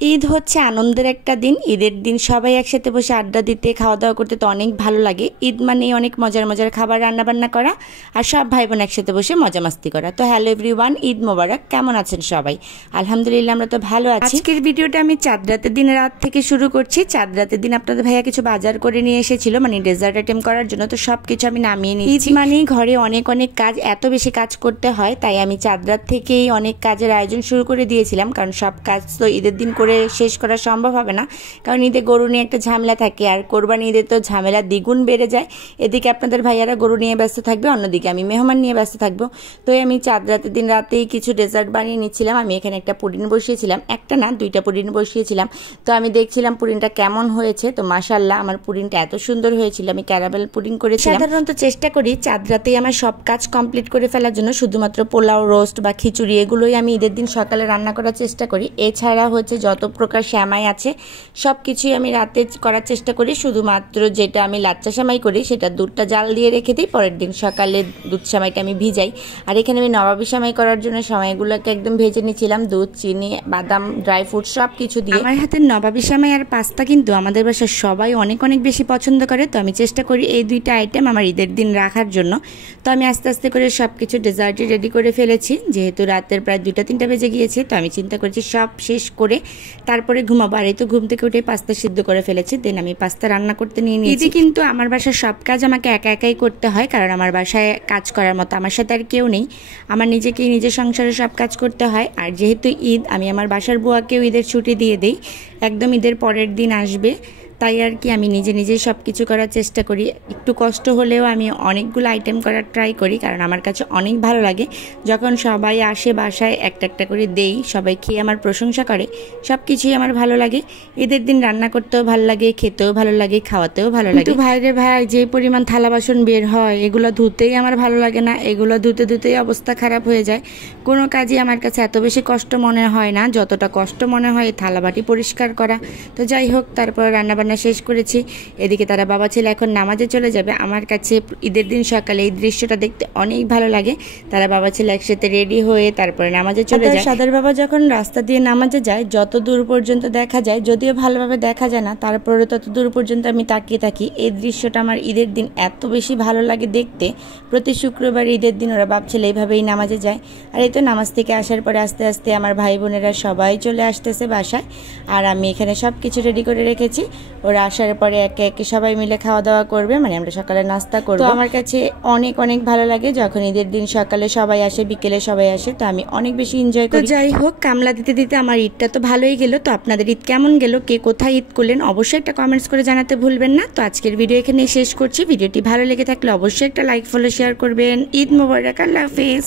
ঈদ হচ্ছে আনন্দের একটা দিন। ঈদের দিন সবাই একসাথে বসে আড্ডা দিতে, খাওয়া দাওয়া করতে তো অনেক ভালো লাগে। ঈদ মানেই অনেক মজার মজার খাবার রান্নাবান্না করা আর সব ভাই বোন একসাথে বসে মজা মাস্তি করা। তো হ্যালো এভরিওয়ান, ঈদ মোবারক। কেমন আছেন সবাই? আলহামদুলিল্লাহ আমরা তো ভালো আছি। আজকের ভিডিওটা আমি চাঁদ রাতের দিন রাত থেকে শুরু করছি। চাঁদ রাতের দিন আপনাদের ভাইয়া কিছু বাজার করে নিয়ে এসেছিল, মানে ডেজার্ট আইটেম করার জন্য। তো সব কিছু আমি নামিয়ে নিয়েছি। ঈদ মানেই ঘরে অনেক অনেক কাজ, এত বেশি কাজ করতে হয়, তাই আমি চাঁদ রাত থেকেই অনেক কাজের আয়োজন শুরু করে দিয়েছিলাম। কারণ সব কাজ তো ঈদের দিন করে শেষ করা সম্ভব হবে না, কারণ ঈদে গরু নিয়ে একটা ঝামেলা থাকে, আর কোরবানি ঈদে তো ঝামেলা দ্বিগুণ বেড়ে যায়। এদিকে আপনাদের ভাইয়ারা গরু নিয়ে ব্যস্ত থাকবে, অন্যদিকে আমি মেহমান নিয়ে ব্যস্ত থাকবো। তো আমি চাঁদ রাতের দিন রাতেই কিছু ডেজার্ট বানিয়ে নিচ্ছিলাম। আমি এখানে একটা পুডিং বসিয়েছিলাম, একটা না দুইটা পুডিং বসিয়েছিলাম। তো আমি দেখছিলাম পুডিংটা কেমন হয়েছে। তো মাশাআল্লাহ আমার পুডিংটা এত সুন্দর হয়েছিল। আমি ক্যারামেল পুডিং করেছিলাম। সাধারণত চেষ্টা করি চাঁদ রাতেই আমার সব কাজ কমপ্লিট করে ফেলার জন্য। শুধুমাত্র পোলাও, রোস্ট বা খিচুড়ি এগুলোই আমি ঈদের দিন সকালে রান্না করার চেষ্টা করি। এছাড়া হচ্ছে যত প্রকার শ্যামাই আছে সব কিছুই আমি রাতে করার চেষ্টা করি। শুধুমাত্র যেটা আমি লাচ্চা শ্যামাই করি সেটা দুধটা জাল দিয়ে রেখে দিই, পরের দিন সকালে দুধ শ্যামাইটা আমি ভিজাই। আর এখানে আমি নবাবী শ্যামাই করার জন্য শ্যামাইগুলোকে একদম ভেজে নিয়েছিলাম, দুধ, চিনি, বাদাম, ড্রাই ফ্রুট সব কিছু দিয়ে। আমার হাতের নবাবী শ্যামাই আর পাস্তা কিন্তু আমাদের বাসার সবাই অনেক অনেক বেশি পছন্দ করে। তো আমি চেষ্টা করি এই দুইটা আইটেম আমার ঈদের দিন রাখার জন্য। তো আমি আস্তে আস্তে করে সব কিছু ডেজার্টই রেডি করে ফেলেছি। যেহেতু রাতের প্রায় 2-3টা বেজে গিয়েছে, তো আমি চিন্তা করেছি সব শেষ করে তারপরে ঘুমাবো। আর এই তো ঘুম থেকে উঠে পাস্তা সিদ্ধ করে ফেলেছি, দেন আমি পাস্তা রান্না করতে নিয়ে নিয়েছি। ঈদে কিন্তু আমার বাসার সব কাজ আমাকে একা একাই করতে হয়, কারণ আমার বাসায় কাজ করার মতো আমার সাথে আর কেউ নেই। আমার নিজেকেই নিজের সংসারে সব কাজ করতে হয়। আর যেহেতু ঈদ, আমি আমার বাসার বুয়াকেও ঈদের ছুটি দিয়ে দিই, একদম ঈদের পরের দিন আসবে, তাই আর কি আমি নিজে নিজেই সব কিছু করার চেষ্টা করি। একটু কষ্ট হলেও আমি অনেকগুলো আইটেম করার ট্রাই করি, কারণ আমার কাছে অনেক ভালো লাগে যখন সবাই আসে বাসায় একটা একটা করে দেই, সবাই খেয়ে আমার প্রশংসা করে, সব কিছুই আমার ভালো লাগে। ঈদের দিন রান্না করতেও ভালো লাগে, খেতেও ভালো লাগে, খাওয়াতেও ভালো লাগে। কিন্তু ভাইরে ভাই, যে পরিমাণ থালা বাসন বের হয় এগুলো ধুতেই আমার ভালো লাগে না। এগুলো ধুতে ধুতেই অবস্থা খারাপ হয়ে যায়। কোনো কাজই আমার কাছে এত বেশি কষ্ট মনে হয় না যতটা কষ্ট মনে হয় থালা বাটি পরিষ্কার করা। তো যাই হোক, তারপর রান্নাবান্না শেষ করেছি। এদিকে তারা বাবা ছেলে এখন নামাজে চলে যাবে। আমার কাছে ঈদের দিন সকালে এই দৃশ্যটা দেখতে অনেক ভালো লাগে। তারা বাবা ছেলে একসাথে রেডি হয়ে তারপরে নামাজে চলে যায়। সাদার বাবা যখন রাস্তা দিয়ে নামাজে যায়, যত দূর পর্যন্ত দেখা যায়, যদিও ভালোভাবে দেখা যায় না, তারপরে তত দূর পর্যন্ত আমি তাকিয়ে থাকি। এই দৃশ্যটা আমার ঈদের দিন এত বেশি ভালো লাগে দেখতে। প্রতি শুক্রবার ঈদের দিন ওরা বাপ ছেলে এইভাবেই নামাজে যায়। আর এই তো নামাজ থেকে আসার পরে আস্তে আস্তে আমার ভাই বোনেরা সবাই চলে আসতেছে বাসায়। আর আমি এখানে সব কিছু রেডি করে রেখেছি। ওরা আসার পরে একে একে সবাই মিলে খাওয়া দাওয়া করবে, মানে আমরা সকালে নাস্তা করবো। তো আমার কাছে অনেক অনেক ভালো লাগে যখন ঈদের দিন সকালে সবাই আসে, বিকেলে সবাই আসে। তো আমি অনেক বেশি এনজয় করি। যাই হোক, কামলা দিতে দিতে আমার ঈদটা তো ভালোই গেল। তো আপনাদের ঈদ কেমন গেল, কে কোথায় ঈদ করলেন, অবশ্যই একটা কমেন্টস করে জানাতে ভুলবেন না। তো আজকের ভিডিও এখানে শেষ করছি। ভিডিওটি ভালো লেগে থাকলে অবশ্যই একটা লাইক, ফলো, শেয়ার করবেন। ঈদ মোবারক, আল্লাহ হাফেজ।